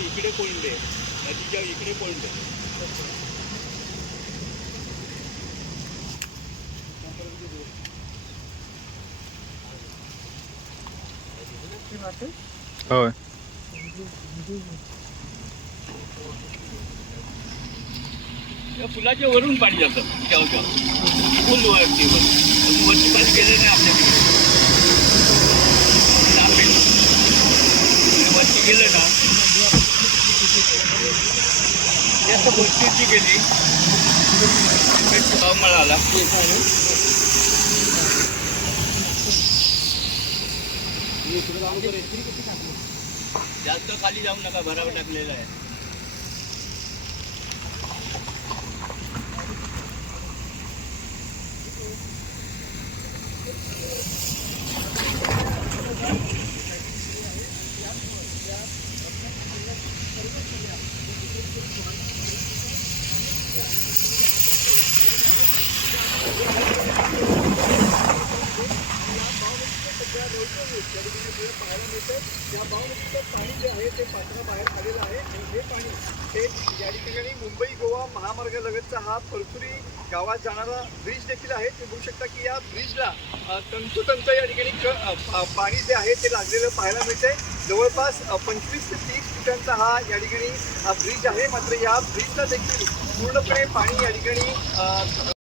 इकडे कोंडे नदीच्या इकडे कोंडे होय पुलाच्या वरून पाणी जातं फुल वरती वरती पाणी गेलं नाही आपल्याकडे वरती गेलं ना जास्त गोष्टीची गेली भाव मिळाला जास्त खाली जाऊ नका भरावर टाकलेला आहे या बावनदीचं पाणी जे आहे ते पात्राबाहेर आलेलं आहे आणि हे पाणी हे या ठिकाणी मुंबई गोवा महामार्गालगतचा हा परसुरी गावात जाणारा ब्रिज देखील आहे. तुम्ही बघू शकता की या ब्रिजला तंतोतंत या ठिकाणी पाणी जे आहे ते लागलेलं पाहायला मिळतंय. जवळपास 25 ते 30 फुटांचा हा या ठिकाणी हा ब्रिज आहे. मात्र या ब्रिजला देखील पूर्णपणे पाणी या ठिकाणी